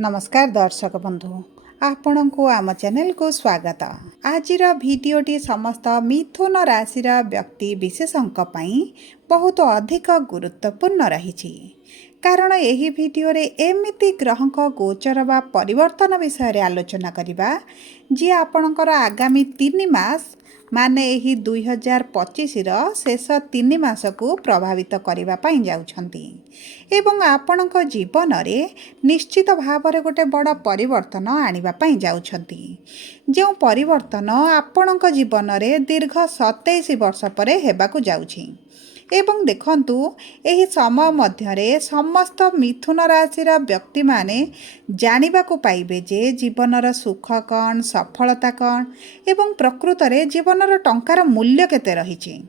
नमस्कार दर्शक बंधु आपण को आम चैनल को स्वागत। आज भिडटी समस्त मिथुन राशि व्यक्ति विशेषों बहुत अधिक गुरुत्वपूर्ण रही कारण यही भिडियो एमिति ग्रह गोचर व परिवर्तन विषय आलोचना करवा जी आपणकर आगामी 3 मास माने यही 2025 शेष 3 मास को प्रभावित करने जाउछंती एवं आपणक जीवन रे निश्चित भाव में गोटे बड़ परिवर्तन आने जाउछंती जो परिवर्तन आपणक जीवन रे दीर्घ 27 वर्ष पर हेबाकु जाउछि एवं देखंतु एही समय मध्यरे समस्त मिथुन राशि व्यक्ति माने जानिबा को पाइबे जे जीवनर सुख कौन सफलता कौन एवं प्रकृत रे जीवनर टंकार मूल्य केते रहिछि।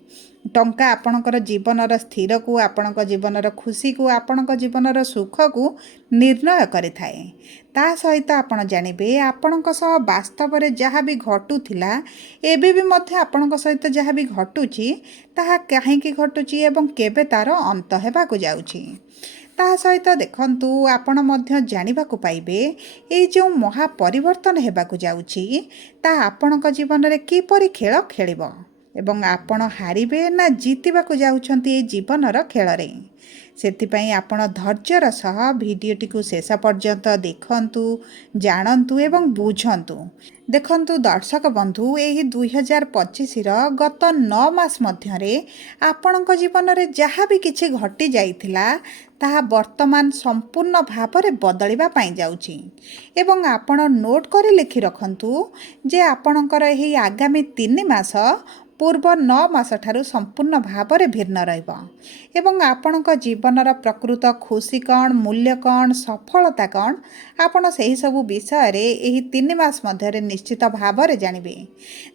टंका आपणकर जीवनर स्थिर को आपणक जीवनर खुशी को आपणक जीवनर सुख को निर्णय करिथाए। ता सहित आपण जानिबे आपणक सह वास्तव रे जहाँ भी घटुथिला एबे भी मध्य आपणक सहित जहाँ भी घटुची ताहा काहेकि घटुची एवं केबे तार अंत हेबाकु जाउची। ता सहित देखंतु आपण मध्य जानिबा को पाइबे ए जो महा परिवर्तन हेबाकु जाउची ता आपणक जीवन रे किपरि खेल खेलिबो एवं आपण हारिबे ना जीतिबाकु जाउछंती ए जीवनर खेल रे। सेतिपई आपण धैर्यर सह भिडियोटी को शेष पर्यंत देखंतु जानंतु एवं बुझंतु। देखंतु दर्शक बंधु एही 2025 गत 9 मास मध्यरे आपणक जीवन रे जहाँ भी किछि घटी जाइथिला ताहा वर्तमान संपूर्ण भाव में बदलिबा पाई जाउछि एवं आपण नोट करी लिखि रखंतु जे आपणकर एही आगामी 3 मास पूर्व 9 मास ठारू संपूर्ण भाव में भिन्न रहिबो एवं आपणक जीवनर प्रकृत खुशी कौन मूल्य कौन सफलता कौन आपण सही सबु विषय रे एही 3 मास मध्यरे निश्चित भाव में जानिबे।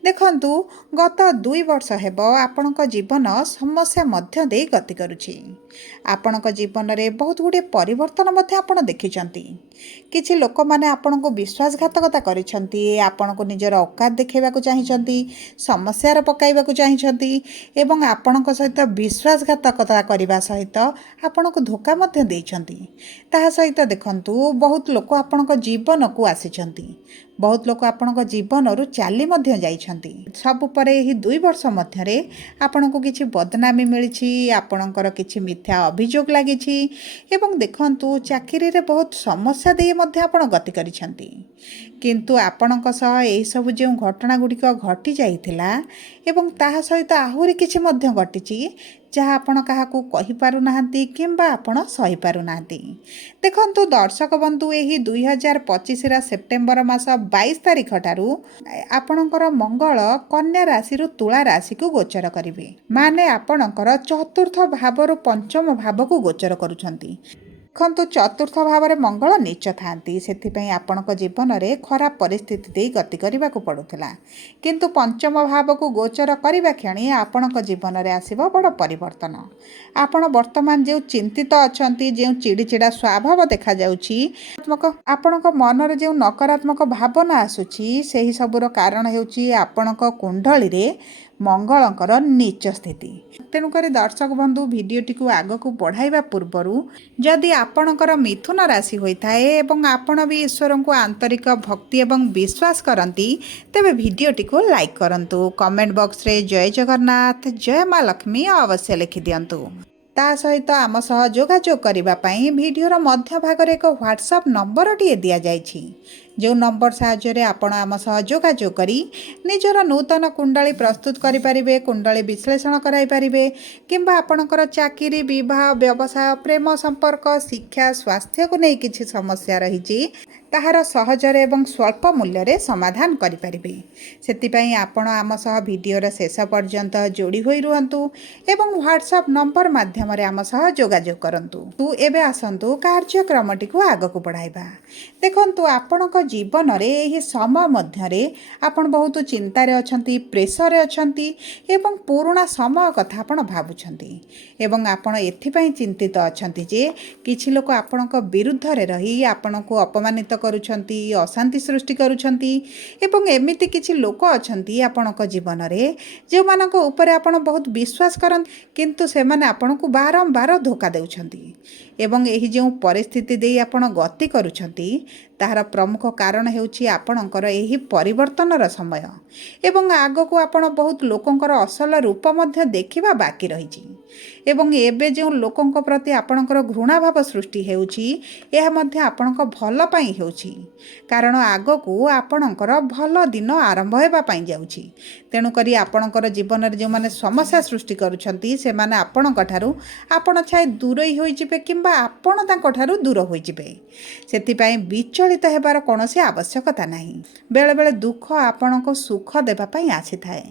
देखंतु गत 2 वर्ष हेबो आपणक जीवन समस्या मध्य दे गति करुछि। आपणक जीवन रे बहुत गुडे परिवर्तन मध्य आपण देखिचंती। किछि लोक माने आपणको विश्वासघातकता करिसंती आपणको निजर औकात देखेबाकू चाहिसंती समस्या पकाइबाकू चाहिसंती एवं आपणको सहित विश्वासघातकता करबा सहित आपणको धोखा मध्य देइसंती। ताहा सहित देखंतु बहुत लोक आपणको जीवन को आसीचंती बहुत लोक आपणको जीवन रु चाली मध्य जाइछंती। सब परे एही 2 वर्ष मध्यरे आपणको किछि बदनामी मिलिछि आपणकर किछि मिथ्या अभियोग लागिछि एवं देखंतु चाकरी रे बहुत समस्या दे मध्य आपण गति करिसंती किंतु आपणक सह एही सब जे घटना गुडिक घटी जाइथिला एवं ताहा सहित आहुरी किछि मध्य घटिछि जहाँ आपण काहाकू कहि पारु नाहंती किंबा आपण सही पारु नाहंती। देखंतु दर्शक बंधु एही 2025 सेप्टेम्बर मास 22 तारिख ठारू आपणकर मंगल कन्या राशि रु तुला राशि को गोचर करिवे माने आपणकर चतुर्थ भाव रु पंचम भाव को गोचर करूछंती। देखंतु चतुर्थ भाव में मंगल नीच थांती सेथिपई आपणक जीवन में खराब परिस्थिति दे गति करने को पड़ुला किंतु पंचम भाव को गोचर करने क्षणी आपणक जीवन में आसीबो बड़ परिवर्तन। आपण वर्तमान जो चिंतित अछंती जो चिड़चिड़ा स्वभाव देखा जाउछि आपणक मन रे जो नकारात्मक भावना आसुछि सेही सबुर कारण हेउछि आपणक कुंडली रे मंगलंकर नीच स्थिति। तेणुक दर्शक बंधु भिडियोटी को आग को बढ़ाइबा पूर्वरु जदि आपणकर मिथुन राशि होता है एवं आपण भी ईश्वर को आंतरिक भक्ति एवं विश्वास करती तेबे भिडियोटी को लाइक करंतु कमेंट बॉक्स रे जय जगन्नाथ जय माँ लक्ष्मी अवश्य लिखि दियंतु। ता सहित आम सह जोगाजोग करने भिडियोर मध्य भाग एक व्हाट्सएप नंबर टी दि जाइछि जो नंबर साहाय्य आपण आम सह जोगाजोग करी निजर नूतन कुंडली प्रस्तुत करें कुंडली विश्लेषण कराइपारे किंबा आपणकर चाकरी विवाह व्यवसाय प्रेम संपर्क शिक्षा स्वास्थ्य को नहीं किसी समस्या रही ताहार सहजरे एवं स्वल्प मूल्य रे समाधान करिपारिबे। सेतिपई आपण आम सह भिडियोर शेष पर्यंत जोड़ी होई रुहंतु एवं व्हाट्सएप नंबर माध्यम रे आम सह जोगाजोग करंतु। तू एबे आसंतु कार्यक्रमटी को आग को बढ़ाइबा। देखंतु आपणक ଜୀବନରେ ଏହି ସମୟ ମଧ୍ୟରେ ଆପଣ ବହୁତ ଚିନ୍ତାରେ ଅଛନ୍ତି, ପ୍ରେସରରେ ଅଛନ୍ତି ଏବଂ ପୁରୁଣା ସମୟ କଥା ଆପଣ ଭାବୁଛନ୍ତି ଏବଂ ଆପଣ ଏଥିପାଇଁ ଚିନ୍ତିତ ଅଛନ୍ତି ଯେ କିଛି ଲୋକ ଆପଣଙ୍କ ବିରୁଦ୍ଧରେ ରହି ଆପଣଙ୍କୁ ଅପମାନିତ କରୁଛନ୍ତି, ଅଶାନ୍ତି ସୃଷ୍ଟି କରୁଛନ୍ତି ଏବଂ ଏମିତି କିଛି ଲୋକ ଅଛନ୍ତି ଆପଣଙ୍କ ଜୀବନରେ ଯେଉଁମାନଙ୍କ ଉପରେ ଆପଣ ବହୁତ ବିଶ୍ୱାସ କରନ୍ତି କିନ୍ତୁ ସେମାନେ ଆପଣଙ୍କୁ ବାରମ୍ବାର ଧୋକା ଦେଉଛନ୍ତି ଏବଂ ଏହି ଯେଉଁ ପରିସ୍ଥିତି ଦେଇ ଆପଣ ଗତି କରୁଛନ୍ତି ତାହାର ପ୍ରମୁଖ କାରଣ ହେଉଛି ଆପଣଙ୍କର ଏହି ପରିବର୍ତ୍ତନର ସମୟ ଏବଂ ଆଗକୁ ଆପଣ ବହୁତ ଲୋକଙ୍କର ଅସଲ ରୂପ ମଧ୍ୟ ଦେଖିବା ବାକି ରହିଛି ଏବଂ ଏବେ ଯେଉଁ ଲୋକଙ୍କ ପ୍ରତି ଆପଣଙ୍କର ଘୃଣାଭାବ ସୃଷ୍ଟି ହେଉଛି ଏହା ମଧ୍ୟ ଆପଣଙ୍କ ଭଲ ପାଇଁ ହେଉଛି କାରଣ ଆଗକୁ ଆପଣଙ୍କର ଭଲ ଦିନ ଆରମ୍ଭ ହେବା ପାଇଁ ଯାଉଛି ତେଣୁକରି ଆପଣଙ୍କର ଜୀବନରେ ଯେଉଁମାନେ ସମସ୍ୟା ସୃଷ୍ଟି କରୁଛନ୍ତି ସେମାନେ ଆପଣଙ୍କଠାରୁ ଆପଣ ଛାଏ ଦୂରେଇ ହୋଇଯିବେ କିମ୍ବା ଆପଣ ତାଙ୍କଠାରୁ ଦୂର ହୋଇଯିବେ ସେଥିପାଇଁ ବିଚଳିତ ହେବାର କୌଣସି ଆବଶ୍ୟକତା ନାହିଁ ବେଳେବେଳେ ଦୁଃଖ ଆପଣଙ୍କୁ ସୁଖ ଦେବା ପାଇଁ ଆସିଥାଏ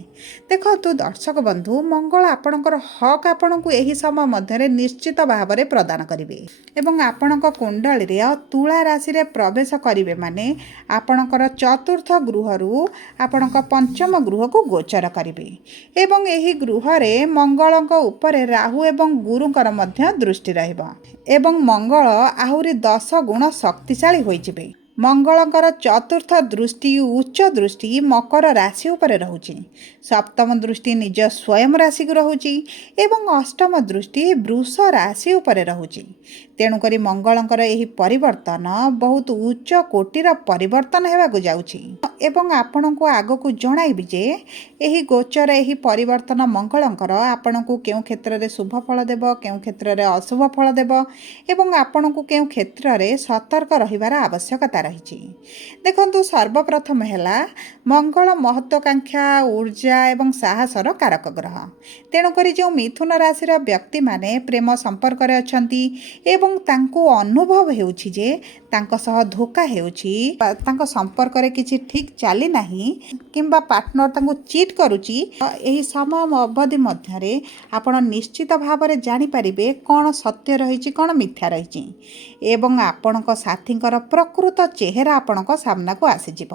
ଦେଖନ୍ତୁ ଦର୍ଶକ ବନ୍ଧୁ ମଙ୍ଗଳ ଆପଣଙ୍କର ହକ୍ ଆପଣଙ୍କୁ ଏହି ସମୟ ମଧ୍ୟରେ ନିଶ୍ଚିତ ଭାବରେ ପ୍ରଦାନ କରିବେ ଏବଂ ଆପଣଙ୍କ କୁଣ୍ଡଳୀରେ ତୁଳା ରାଶିରେ ପ୍ରବେଶ କରିବେ ମାନେ ଆପଣଙ୍କର ଚତୁର୍ଥ ଗୃହରୁ ଆପଣଙ୍କ ପଞ୍ଚମ ଗୃହକୁ ଗୋଚର କରିବେ ଏବଂ ଏହି ଗୃହରେ ମଙ୍ଗଳଙ୍କ ଉପରେ ରାହୁ ଏବଂ ଗୁରୁଙ୍କର ମଧ୍ୟ ଦୃଷ୍ଟି ରହିବ ଏବଂ ମଙ୍ଗଳ ଆହୁରି 10 ଗୁଣ ଶକ୍ତିଶାଳୀ ହୋଇଯିବେ ମଙ୍ଗଳଙ୍କର ଚତୁର୍ଥ ଦୃଷ୍ଟି ଉଚ୍ଚ ଦୃଷ୍ଟି ମକର ରାଶି ଉପରେ ରହୁଛି ସପ୍ତମ ଦୃଷ୍ଟି ନିଜ ସ୍ୱୟଂ ରାଶିକୁ ରହୁଛି ଏବଂ ଅଷ୍ଟମ ଦୃଷ୍ଟି ବୃଷ ରାଶି ଉପରେ ରହୁଛି ତେଣୁକରି ମଙ୍ଗଳଙ୍କର ଏହି ପରିବର୍ତ୍ତନ ବହୁତ ଉଚ୍ଚ କୋଟିର ପରିବର୍ତ୍ତନ ହେବାକୁ ଯାଉଛି ଏବଂ ଆପଣଙ୍କୁ ଆଗକୁ ଜଣାଇବି ଯେ ଏହି ଗୋଚର ଏହି ପରିବର୍ତ୍ତନ ମଙ୍ଗଳଙ୍କର ଆପଣଙ୍କୁ କେଉଁ କ୍ଷେତ୍ରରେ ଶୁଭ ଫଳ ଦେବ କେଉଁ କ୍ଷେତ୍ରରେ ଅଶୁଭ ଫଳ ଦେବ ଏବଂ ଆପଣଙ୍କୁ କେଉଁ କ୍ଷେତ୍ରରେ ସତର୍କ ରହିବାର ଆବଶ୍ୟକତା ରହିଛି ଦେଖନ୍ତୁ ସର୍ବପ୍ରଥମ ହେଲା ମଙ୍ଗଳ ମହତ୍ୱାକାଂକ୍ଷା ଉର୍ଜା ଏବଂ ସାହସର କାରକ ଗ୍ରହ ତେଣୁକରି ଯେଉଁ ମିଥୁନ ରାଶିର ବ୍ୟକ୍ତିମାନେ ପ୍ରେମ ସମ୍ପର୍କରେ ଅଛନ୍ତି ଏବଂ ତାଙ୍କୁ ଅନୁଭବ ହେଉଛି ଯେ ତାଙ୍କ ସହ ଧୋକା ହେଉଛି ତାଙ୍କ ସମ୍ପର୍କରେ କିଛି ଠିକ୍ ଚାଲି ନାହିଁ କିମ୍ବା ପାର୍ଟନର ତାଙ୍କୁ ଚିଟ୍ କରୁଛି ଏହି ସମୟ ଅବଧି ମଧ୍ୟରେ ଆପଣ ନିଶ୍ଚିତ ଭାବରେ ଜାଣିପାରିବେ କ'ଣ ସତ୍ୟ ରହିଛି କ'ଣ ମିଥ୍ୟା ରହିଛି ଏବଂ ଆପଣଙ୍କ ସାଥୀଙ୍କର ପ୍ରକୃତ ଚେହେରା ଆପଣଙ୍କ ସାମ୍ନାକୁ ଆସିଯିବ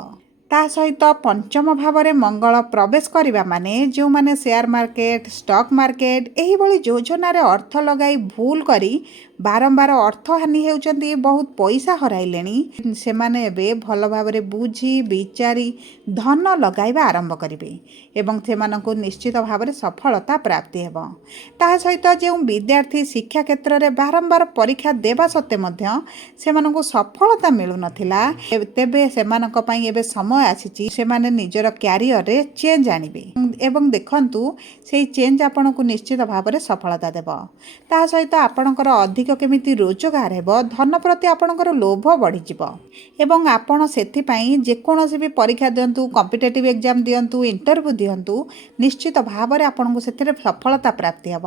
ତା ସହିତ ପଞ୍ଚମ ଭାବରେ ମଙ୍ଗଳ ପ୍ରବେଶ କରିବା ମାନେ ଯେଉଁମାନେ ସେୟାର ମାର୍କେଟ ଷ୍ଟକ୍ ମାର୍କେଟ ଏହିଭଳି ଯୋଜନାରେ ଅର୍ଥ ଲଗାଇ ଭୁଲ କରି ବାରମ୍ବାର ଅର୍ଥହାନି ହେଉଛନ୍ତି ବହୁତ ପଇସା ହରାଇଲେଣି ସେମାନେ ଏବେ ଭଲ ଭାବରେ ବୁଝି ବିଚାରି ଧନ ଲଗାଇବା ଆରମ୍ଭ କରିବେ ଏବଂ ସେମାନଙ୍କୁ ନିଶ୍ଚିତ ଭାବରେ ସଫଳତା ପ୍ରାପ୍ତି ହେବ ତା ସହିତ ଯେଉଁ ବିଦ୍ୟାର୍ଥୀ ଶିକ୍ଷା କ୍ଷେତ୍ରରେ ବାରମ୍ବାର ପରୀକ୍ଷା ଦେବା ସତ୍ତ୍ୱେ ମଧ୍ୟ ସେମାନଙ୍କୁ ସଫଳତା ମିଳୁନଥିଲା ତେବେ ସେମାନଙ୍କ ପାଇଁ ଏବେ ସମୟ ଆସିଛି ସେମାନେ ନିଜର କ୍ୟାରିୟରରେ ଚେଞ୍ଜ ଆଣିବେ ଏବଂ ଦେଖନ୍ତୁ ସେହି ଚେଞ୍ଜ ଆପଣଙ୍କୁ ନିଶ୍ଚିତ ଭାବରେ ସଫଳତା ଦେବ ତା ସହିତ ଆପଣଙ୍କର ଅଧିକ କେମିତି ରୋଜଗାର ହେବ ଧନ ପ୍ରତି ଆପଣଙ୍କର ଲୋଭ ବଢ଼ିଯିବ ଏବଂ ଆପଣ ସେଥିପାଇଁ ଯେକୌଣସି ବି ପରୀକ୍ଷା ଦିଅନ୍ତୁ କମ୍ପିଟେଟିଭ୍ ଏକ୍ଜାମ୍ ଦିଅନ୍ତୁ ଇଣ୍ଟରଭ୍ୟୁ ଦିଅନ୍ତୁ ନିଶ୍ଚିତ ଭାବରେ ଆପଣଙ୍କୁ ସେଥିରେ ସଫଳତା ପ୍ରାପ୍ତି ହେବ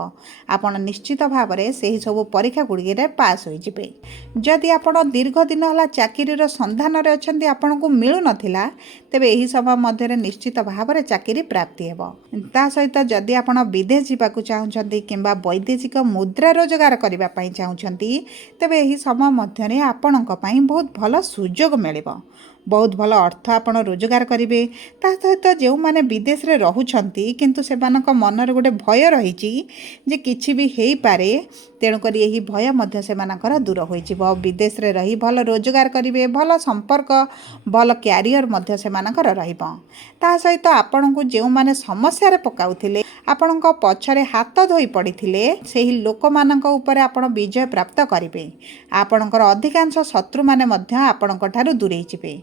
ଆପଣ ନିଶ୍ଚିତ ଭାବରେ ସେହି ସବୁ ପରୀକ୍ଷା ଗୁଡ଼ିକରେ ପାସ୍ ହୋଇଯିବେ ଯଦି ଆପଣ ଦୀର୍ଘ ଦିନ ହେଲା ଚାକିରିର ସନ୍ଧାନରେ ଅଛନ୍ତି ଆପଣଙ୍କୁ ମିଳୁନଥିଲା ତେବେ ଏହି ସମୟ ମଧ୍ୟରେ ନିଶ୍ଚିତ ଭାବରେ ଚାକିରି ପ୍ରାପ୍ତି ହେବ ତା ସହିତ ଯଦି ଆପଣ ବିଦେଶ ଯିବାକୁ ଚାହୁଁଛନ୍ତି କିମ୍ବା ବୈଦେଶିକ ମୁଦ୍ରା ରୋଜଗାର କରିବା ପାଇଁ ଚାହୁଁଛନ୍ତି ତେବେ ଏହି ସମୟ ମଧ୍ୟରେ ଆପଣଙ୍କ ପାଇଁ ବହୁତ ଭଲ ସୁଯୋଗ ମିଳିବ ବହୁତ ଭଲ ଅର୍ଥ ଆପଣ ରୋଜଗାର କରିବେ ତା ସହିତ ଯେଉଁମାନେ ବିଦେଶରେ ରହୁଛନ୍ତି କିନ୍ତୁ ସେମାନଙ୍କ ମନରେ ଗୋଟେ ଭୟ ରହିଛି ଯେ କିଛି ବି ହେଇପାରେ ତେଣୁକରି ଏହି ଭୟ ମଧ୍ୟ ସେମାନଙ୍କର ଦୂର ହୋଇଯିବ ବିଦେଶରେ ରହି ଭଲ ରୋଜଗାର କରିବେ ଭଲ ସମ୍ପର୍କ ଭଲ କ୍ୟାରିୟର ମଧ୍ୟ ସେମାନଙ୍କର ରହିବ ତା ସହିତ ଆପଣଙ୍କୁ ଯେଉଁମାନେ ସମସ୍ୟାରେ ପକାଉଥିଲେ ଆପଣଙ୍କ ପଛରେ ହାତ ଧୋଇ ପଡ଼ିଥିଲେ ସେହି ଲୋକମାନଙ୍କ ଉପରେ ଆପଣ ବିଜୟ ପ୍ରାପ୍ତ କରିବେ ଆପଣଙ୍କର ଅଧିକାଂଶ ଶତ୍ରୁମାନେ ମଧ୍ୟ ଆପଣଙ୍କ ଠାରୁ ଦୂରେଇ ଯିବେ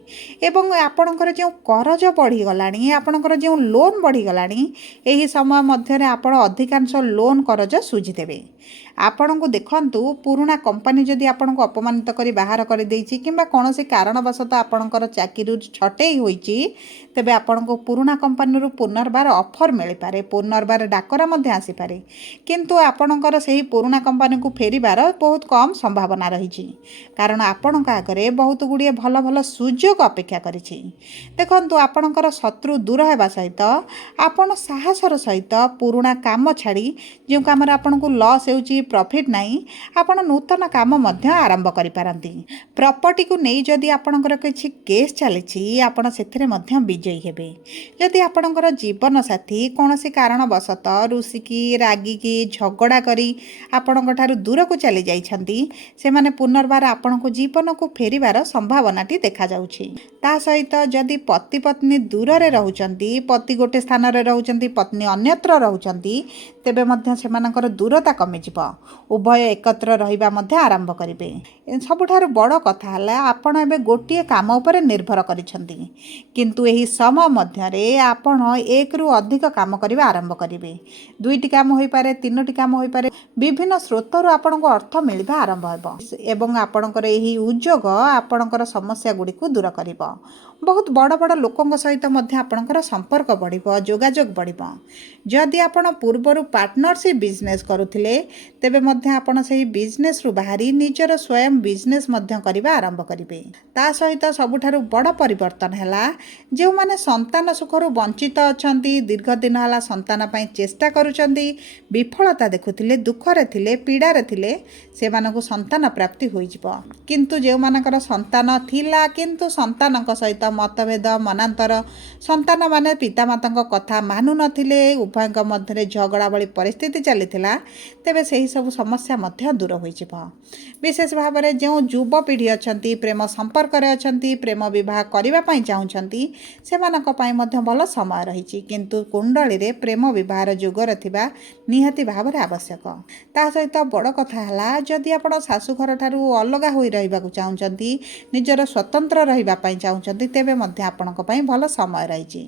ଏବଂ ଆପଣଙ୍କର ଯେଉଁ କରଜ ବଢ଼ିଗଲାଣି ଆପଣଙ୍କର ଯେଉଁ ଲୋନ୍ ବଢ଼ିଗଲାଣି ଏହି ସମୟ ମଧ୍ୟରେ ଆପଣ ଅଧିକାଂଶ ଲୋନ୍ କରଜ ସୁଝିଦେବେ ଆପଣଙ୍କୁ ଦେଖନ୍ତୁ ପୁରୁଣା କମ୍ପାନୀ ଯଦି ଆପଣଙ୍କୁ ଅପମାନିତ କରି ବାହାର କରିଦେଇଛି କିମ୍ବା କୌଣସି କାରଣବଶତଃ ଆପଣଙ୍କର ଚାକିରିରୁ ଛଟେଇ ହୋଇଛି ତେବେ ଆପଣଙ୍କୁ ପୁରୁଣା କମ୍ପାନୀରୁ ପୁନର୍ବାର ଅଫର୍ ମିଳିପାରେ ପୁନର୍ବାର ଡାକରା ମଧ୍ୟ ଆସିପାରେ କିନ୍ତୁ ଆପଣଙ୍କର ସେହି ପୁରୁଣା କମ୍ପାନୀକୁ ଫେରିବାର ବହୁତ କମ୍ ସମ୍ଭାବନା ରହିଛି କାରଣ ଆପଣଙ୍କ ଆଗରେ ବହୁତ ଗୁଡ଼ିଏ ଭଲ ଭଲ ସୁଯୋଗ ଅପେକ୍ଷା କରିଛି। ଦେଖନ୍ତୁ, ଆପଣଙ୍କର ଶତ୍ରୁ ଦୂର ହେବା ସହିତ ଆପଣ ସାହସର ସହିତ ପୁରୁଣା କାମ ଛାଡ଼ି, ଯେଉଁ କାମରେ ଆପଣଙ୍କୁ ଲସ୍ ହେଉଛି, ପ୍ରଫିଟ୍ ନାହିଁ, ଆପଣ ନୂତନ କାମ ମଧ୍ୟ ଆରମ୍ଭ କରିପାରନ୍ତି। ପ୍ରପର୍ଟିକୁ ନେଇ ଯଦି ଆପଣଙ୍କର କିଛି କେସ୍ ଚାଲିଛି, ଆପଣ ସେଥିରେ ମଧ୍ୟ ବିଜୟୀ ହେବେ। ଯଦି ଆପଣଙ୍କର ଜୀବନସାଥୀ କୌଣସି କାରଣବଶତଃ ରୁଷିକି, ରାଗିକି, ଝଗଡ଼ା କରି ଆପଣଙ୍କ ଠାରୁ ଦୂରକୁ ଚାଲି ଯାଇଛନ୍ତି, ସେମାନେ ପୁନର୍ବାର ଆପଣଙ୍କ ଜୀବନକୁ ଫେରିବାର ସମ୍ଭାବନାଟି ଦେଖାଯାଉଛି। ତା ସହିତ ଯଦି ପତି ପତ୍ନୀ ଦୂରରେ ରହୁଛନ୍ତି, ପତି ଗୋଟେ ସ୍ଥାନରେ ରହୁଛନ୍ତି, ପତ୍ନୀ ଅନ୍ୟତ୍ର ରହୁଛନ୍ତି, ତେବେ ମଧ୍ୟ ସେମାନଙ୍କର ଦୂରତା କମିଯିବ। ଉଭୟ ଏକତ୍ର ରହିବା ମଧ୍ୟ ଆରମ୍ଭ କରିବେ। ସବୁଠାରୁ ବଡ଼ କଥା ହେଲା, ଆପଣ ଏବେ ଗୋଟିଏ କାମ ଉପରେ ନିର୍ଭର କରିଛନ୍ତି, କିନ୍ତୁ ଏହି ସମୟ ମଧ୍ୟରେ ଆପଣ ଏକରୁ ଅଧିକ କାମ କରିବା ଆରମ୍ଭ କରିବେ। 2ଟି କାମ ହୋଇପାରେ, 3ଟି କାମ ହୋଇପାରେ। ବିଭିନ୍ନ ସ୍ରୋତରୁ ଆପଣଙ୍କୁ ଅର୍ଥ ମିଳିବା ଆରମ୍ଭ ହେବ ଏବଂ ଆପଣଙ୍କର ଏହି ଉଦ୍ୟୋଗ ଆପଣଙ୍କର ସମସ୍ୟା ଗୁଡ଼ିକୁ ଦୂର କରିବ। ବହୁତ ବଡ଼ ବଡ଼ ଲୋକଙ୍କ ସହିତ ମଧ୍ୟ ଆପଣଙ୍କର ସମ୍ପର୍କ ବଢ଼ିବ, ଯୋଗାଯୋଗ ବଢ଼ିବ। ଯଦି ଆପଣ ପୂର୍ବରୁ ପାର୍ଟନରସିପ୍ ବିଜନେସ୍ କରୁଥିଲେ, ତେବେ ମଧ୍ୟ ଆପଣ ସେହି ବିଜନେସ୍ରୁ ବାହାରି ନିଜର ସ୍ୱୟଂ ବିଜନେସ୍ ମଧ୍ୟ କରିବା ଆରମ୍ଭ କରିବେ। ତା ସହିତ ସବୁଠାରୁ ବଡ଼ ପରିବର୍ତ୍ତନ ହେଲା, ଯେଉଁମାନେ ସନ୍ତାନ ସୁଖରୁ ବଞ୍ଚିତ ଅଛନ୍ତି, ଦୀର୍ଘ ଦିନ ହେଲା ସନ୍ତାନ ପାଇଁ ଚେଷ୍ଟା କରୁଛନ୍ତି, ବିଫଳତା ଦେଖୁଥିଲେ, ଦୁଃଖରେ ଥିଲେ, ପୀଡ଼ାରେ ଥିଲେ, ସେମାନଙ୍କୁ ସନ୍ତାନ ପ୍ରାପ୍ତି ହୋଇଯିବ। କିନ୍ତୁ ଯେଉଁମାନଙ୍କର ସନ୍ତାନ ଥିଲା କିନ୍ତୁ ସନ୍ତାନଙ୍କ ସହିତ ମତଭେଦ, ମନାନ୍ତର, ସନ୍ତାନମାନେ ପିତାମାତାଙ୍କ କଥା ମାନୁନଥିଲେ, ଉଭୟଙ୍କ ମଧ୍ୟରେ ଝଗଡ଼ା ଭଳି ପରିସ୍ଥିତି ଚାଲିଥିଲା, ତେବେ ସେହି ସବୁ ସମସ୍ୟା ମଧ୍ୟ ଦୂର ହୋଇଯିବ। ବିଶେଷ ଭାବରେ ଯେଉଁ ଯୁବପିଢ଼ି ଅଛନ୍ତି, ପ୍ରେମ ସମ୍ପର୍କରେ ଅଛନ୍ତି, ପ୍ରେମ ବିବାହ କରିବା ପାଇଁ ଚାହୁଁଛନ୍ତି, ସେମାନଙ୍କ ପାଇଁ ମଧ୍ୟ ଭଲ ସମୟ ରହିଛି। କିନ୍ତୁ କୁଣ୍ଡଳୀରେ ପ୍ରେମ ବିବାହର ଯୋଗରେ ଥିବା ନିହାତି ଭାବରେ ଆବଶ୍ୟକ। ତା ସହିତ ବଡ଼ କଥା ହେଲା, ଯଦି ଆପଣ ଶାଶୁଘରଠାରୁ ଅଲଗା ହୋଇ ରହିବାକୁ ଚାହୁଁଛନ୍ତି, ନିଜର ସ୍ୱତନ୍ତ୍ର ରହିବା ପାଇଁ ଚାହୁଁଛନ୍ତି, ତେବେ ମଧ୍ୟ ଆପଣଙ୍କ ପାଇଁ ଭଲ ସମୟ ରହିଛି।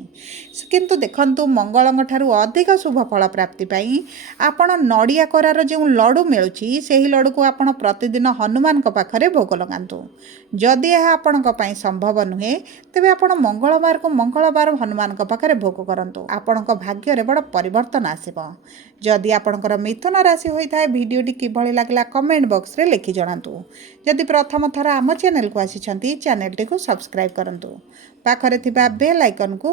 କିନ୍ତୁ ଦେଖନ୍ତୁ, ମଙ୍ଗଳଙ୍କ ଠାରୁ ଅଧିକ ଶୁଭ ଫଳ ପ୍ରାପ୍ତି ପାଇଁ ଆପଣ ନଡ଼ିଆ କୋରାର ଯେଉଁ ଲଡ଼ୁ ମିଳୁଛି, ସେହି ଲଡ଼ୁକୁ ଆପଣ ପ୍ରତିଦିନ ହନୁମାନଙ୍କ ପାଖରେ ଭୋଗ ଲଗାନ୍ତୁ। ଯଦି ଏହା ଆପଣଙ୍କ ପାଇଁ ସମ୍ଭବ ନୁହେଁ, ତେବେ ଆପଣ ମଙ୍ଗଳବାରକୁ ମଙ୍ଗଳବାର ହନୁମାନଙ୍କ ପାଖରେ ଭୋଗ କରନ୍ତୁ। ଆପଣଙ୍କ ଭାଗ୍ୟରେ ବଡ଼ ପରିବର୍ତ୍ତନ ଆସିବ। ଯଦି ଆପଣଙ୍କର ମିଥୁନ ରାଶି ହୋଇଥାଏ, ଭିଡ଼ିଓଟି କିଭଳି ଲାଗିଲା କମେଣ୍ଟ ବକ୍ସରେ ଲେଖି ଜଣାନ୍ତୁ। ଯଦି ପ୍ରଥମ ଥର ଆମ ଚ୍ୟାନେଲକୁ ଆସିଛନ୍ତି, ଚ୍ୟାନେଲଟିକୁ ସବସ୍କ୍ରାଇବ୍ କରନ୍ତୁ। ପାଖରେ ଥିବା ବେଲ୍ ଆଇକନ୍କୁ